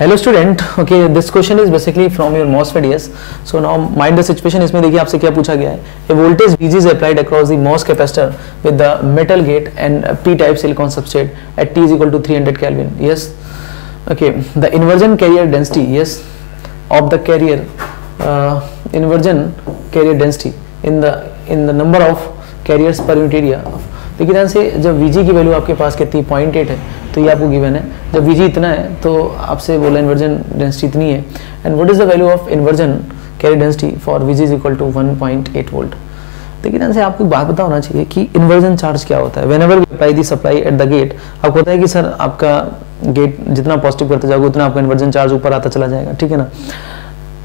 Hello student, okay this question is basically from your MOSFET yes. So now mind the situation. इसमें देखिए आपसे क्या पूछा गया है. A voltage VG is applied across the MOS capacitor with the metal gate and P type silicon substrate at T is equal to 300 Kelvin. Yes. Okay. The inversion carrier density yes of the carrier inversion carrier density in the number of carriers per unit area. देखिए ध्यान से, जब Vg की value आपके पास कितनी 0.8 है तो ये आपको गिवन है. जब Vg इतना है तो आपसे बोला इन्वर्जन डेंसिटी इतनी है. And what is the value of inversion carrier density for Vg is equal to 1.8 volt. देखिए ध्यान से, आपको बात पता होना चाहिए कि इन्वर्जन चार्ज क्या होता है. Whenever we apply the supply at the gate, आपको पता है कि सर आपका गेट जितना पॉजिटिव करते जाओगे उतना आपका इन्वर्जन चार्ज ऊपर आता चला जाएगा. ठीक है ना.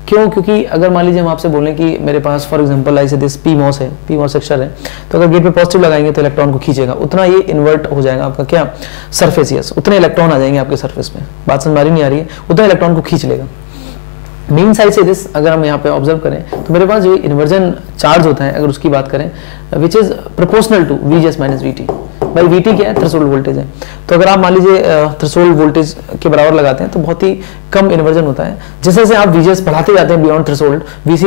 क्यों? क्योंकि अगर मान लीजिए हम आपसे बोलें कि मेरे पास फॉर एग्जांपल ऐसे दिस PMOS है, PMOS सेक्शन है, तो अगर गेट पे पॉजिटिव लगाएंगे तो इलेक्ट्रॉन को खींचेगा, उतना ये इन्वर्ट हो जाएगा आपका क्या सरफेस. यस, उतने इलेक्ट्रॉन आ जाएंगे आपके सरफेस में. बात समझ नहीं आ रही है? उतना इलेक्ट्रॉन को खींच लेगा. मेन साइड से दिस अगर हम यहाँ पे ऑब्जर्व करें तो मेरे पास जो इन्वर्जन चार्ज होता है, अगर उसकी बात करें, which is proportional to VGS minus VT. भाई VT क्या है? थ्रेशोल्ड वोल्टेज है. तो अगर आप मान लीजिए थ्रेशोल्ड वोल्टेज के बराबर लगाते हैं तो बहुत ही कम इन्वर्जन होता है. जैसे जैसे आप VGS बढ़ाते जाते हैं beyond threshold, we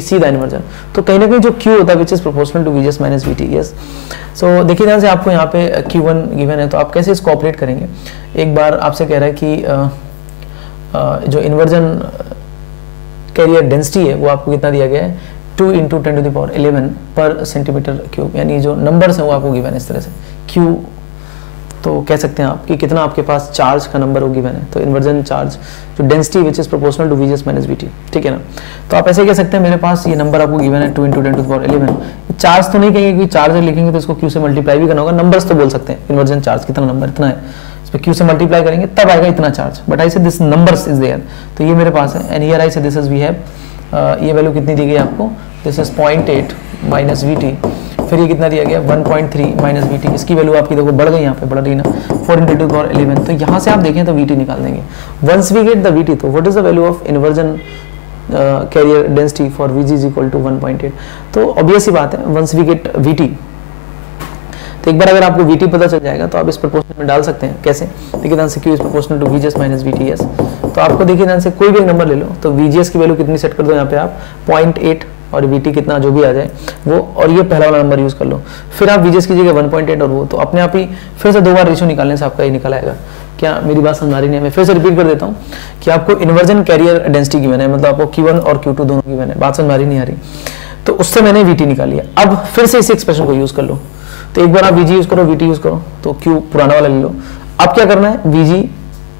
see the inversion. तो कहीं ना कहीं जो Q होता है which is proportional to VGS minus VT. Yes. So देखिए ध्यान से, आपको यहाँ पे Q1 गिवन है, तो आप कैसे इसको ऑपरेट करेंगे. एक बार आपसे कह रहा है कि जो इन्वर्जन कैरियर डेंसिटी है वो आपको कितना दिया गया है, 2 × 10⁻11 पर सेंटीमीटर क्यूब. यानी जो नंबर्स हैं वो आपको गिवन है इस तरह से. Q तो कह सकते हैं आप कि कितना आपके पास चार्ज का नंबर वो गिवन है. तो इन्वर्जन चार्ज जो density which is proportional to VGS minus VT. ठीक है ना. तो आप ऐसे कह सकते हैं, मेरे पास ये नंबर आपको गिवन है 2 × 10⁻11. चार्ज तो नहीं कहेंगे, क्योंकि चार्ज लिखेंगे तो इसको Q से मल्टीप्लाई भी करना होगा. नंबर्स तो बोल सकते हैं, इन्वर्जन चार्ज कितना नंबर इतना है, Q से मल्टीप्लाई करेंगे तब आएगा इतना चार्ज. बट आई से दिस नंबर्स इज देयर, तो ये मेरे पास है. एंड हियर आई से दिस इज वी हैव ये वैल्यू कितनी दी गई आपको, दिस इज 0.8 माइनस VT. फिर ये कितना दिया गया 1.3 माइनस VT. इसकी वैल्यू आपकी देखो बढ़ गई, यहाँ पे बढ़ रही ना 4 × 10⁻11. तो यहाँ से आप देखें तो VT निकाल देंगे. Once we get the VT, तो what is the value of inversion carrier density for VG is equal to 1.8. तो ऑब्वियस ही बात है, वंस वी गेट VT, तो एक बार अगर आपको VT पता चल जाएगा तो आप इस प्रोपोर्शनल में डाल सकते हैं. कैसे? देखिए ध्यान से, Q is proportional to VGS minus VT. Yes. तो आपको देखिए ध्यान से, कोई भी एक नंबर ले लो, तो VGS की वैल्यू कितनी सेट कर दो यहाँ पे आप 0.8 और VT कितना जो भी आ जाए वो, और ये पहला वाला नंबर यूज कर लो. फिर आप VGS कीजिएगा 1.8 और वो, तो अपने आप ही फिर से 2 बार रेशियो निकालने से आपका ये निकल आएगा. क्या मेरी बात समझ आ रही नहीं है? मैं फिर से रिपीट कर देता हूँ कि आपको इन्वर्जन कैरियर डेंसिटी गिवन है, मतलब आपको Q1 और Q2 दोनों गिवन है. बात समझ आ रही नहीं आ रही? तो उससे मैंने VT निकाली है. अब फिर से इस एक्सप्रेशन को यूज कर लो. तो एक बार आप VG यूज करो, VT यूज करो, तो Q पुराना वाला ले लो. अब क्या करना है, VG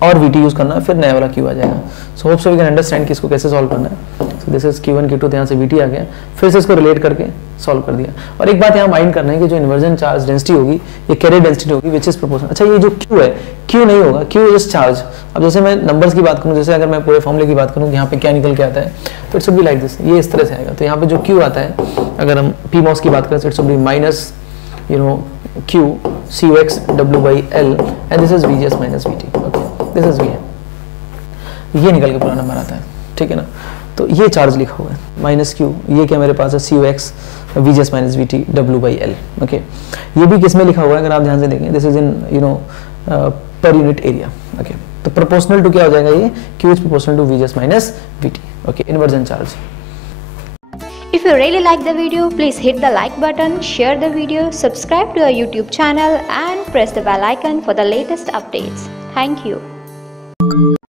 और VT यूज करना है, फिर नया वाला Q आ जाएगा. So hope so we can understand कि इसको कैसे सॉल्व करना है. So this is Q1 Q2, यहाँ से VT आ गया, फिर से इसको रिलेट करके सॉल्व कर दिया. और एक बात यहाँ माइंड करना है कि जो इन्वर्जन चार्ज डेंसिटी होगी ये कैरियर डेंसिटी होगी विच इज प्रोपोर्शनल. अच्छा, ये जो Q है, Q नहीं होगा, Q इज चार्ज. अब जैसे मैं नंबर्स की बात करूँ, जैसे अगर मैं पूरे फॉर्मूले की बात करूँ यहाँ पे क्या निकल के आता है, तो it's should be like this, ये इस तरह से आएगा. तो यहाँ पे जो Q आता है, अगर हम PMOS की बात करें तो it's should be minus Q COX W/L and this is VGS minus VT. Okay, this is VM. ये निकल के पूरा नंबर आता है. ठीक है ना. तो ये चार्ज लिखा हुआ है माइनस Q, ये क्या मेरे पास है COX VGS minus VT W/L. Okay, ये भी किस में लिखा हुआ है अगर आप ध्यान से देखें, this is in per unit area. Okay, तो प्रोपोर्शनल टू क्या हो जाएगा, ये Q is proportional to VGS minus VT. Okay, inversion charge. If you really like the video, please hit the like button, share the video, subscribe to our YouTube channel and press the bell icon for the latest updates. Thank you.